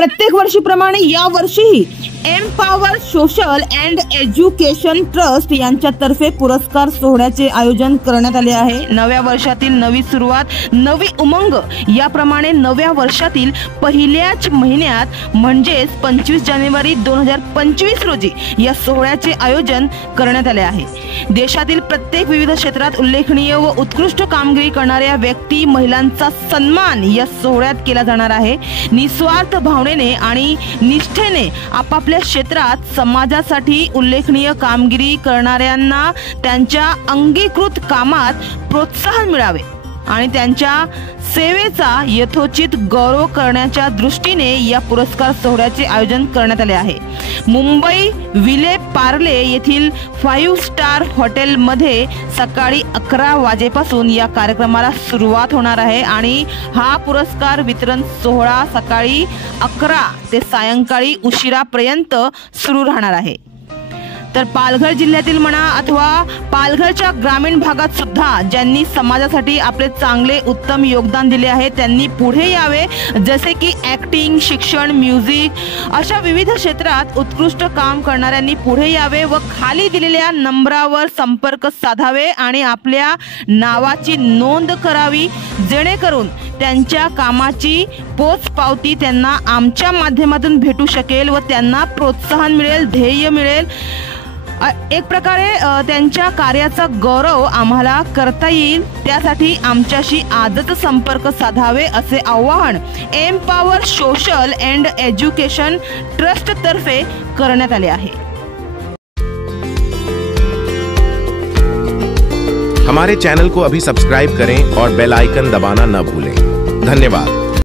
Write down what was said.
प्रत्येक वर्षीप्रमाणे या वर्षीही empower social and education trust यांच्यातर्फे पुरस्कार सोहळ्याचे आयोजन करण्यात आले आहे। नव्या वर्षातील नवी सुरुवात, नवी उमंग याप्रमाणे नव्या वर्षातील पहिल्याच महिन्यात म्हणजेच 25 जानेवारी 2025 रोजी या सोहळ्याचे आयोजन करण्यात आले आहे। देशातील प्रत्येक विविध क्षेत्रात उल्लेखनीय व उत्कृष्ट कामगिरी करणाऱ्या व्यक्ती, महिलांचा सन्मान या सोहळ्यात केला जाणार आहे। निस्वार्थ भावनेने आणि निष्ठेने आपापल्या क्षेत्रात समाजासाठी उल्लेखनीय कामगिरी करणाऱ्यांना त्यांच्या अंगीकृत कामात प्रोत्साहन मिळावे आणि त्यांच्या सेवेचा यथोचित गौरव करण्याच्या दृष्टीने या पुरस्कार सोहळ्याचे आयोजन करण्यात आले आहे। मुंबई विले पार्ले येथील 5 स्टार हॉटेलमध्ये सकाळी 11 वाजेपासून या कार्यक्रमाला सुरुवात होणार आहे आणि हा पुरस्कार वितरण सोहळा सकाळी 11 ते सायंकाळी उशिरापर्यंत सुरू राहणार आहे। तर पालघर जिल्ह्यातील म्हणा अथवा पालघरच्या ग्रामीण भागात सुद्धा ज्यांनी समाजासाठी आपले चांगले उत्तम योगदान दिले आहे त्यांनी पुढे यावे, जसे की ॲक्टिंग, शिक्षण, म्युझिक अशा विविध क्षेत्रात उत्कृष्ट काम करणाऱ्यांनी पुढे यावे व खाली दिलेल्या नंबरावर संपर्क साधावे आणि आपल्या नावाची नोंद करावी, जेणेकरून त्यांच्या कामाची पोचपावती त्यांना आमच्या माध्यमातून भेटू शकेल व त्यांना प्रोत्साहन मिळेल, ध्येय मिळेल। एक प्रकारे त्यांच्या कार्याचा गौरव आम्हाला करता येईल, त्यासाठी आमच्याशी आजच संपर्क साधावे असे आवाहन empower social and education trust तर्फे करण्यात आले आहे। हमारे चैनल को अभी सब्सक्राइब करें और बेल आइकन दबाना न भूलें। धन्यवाद।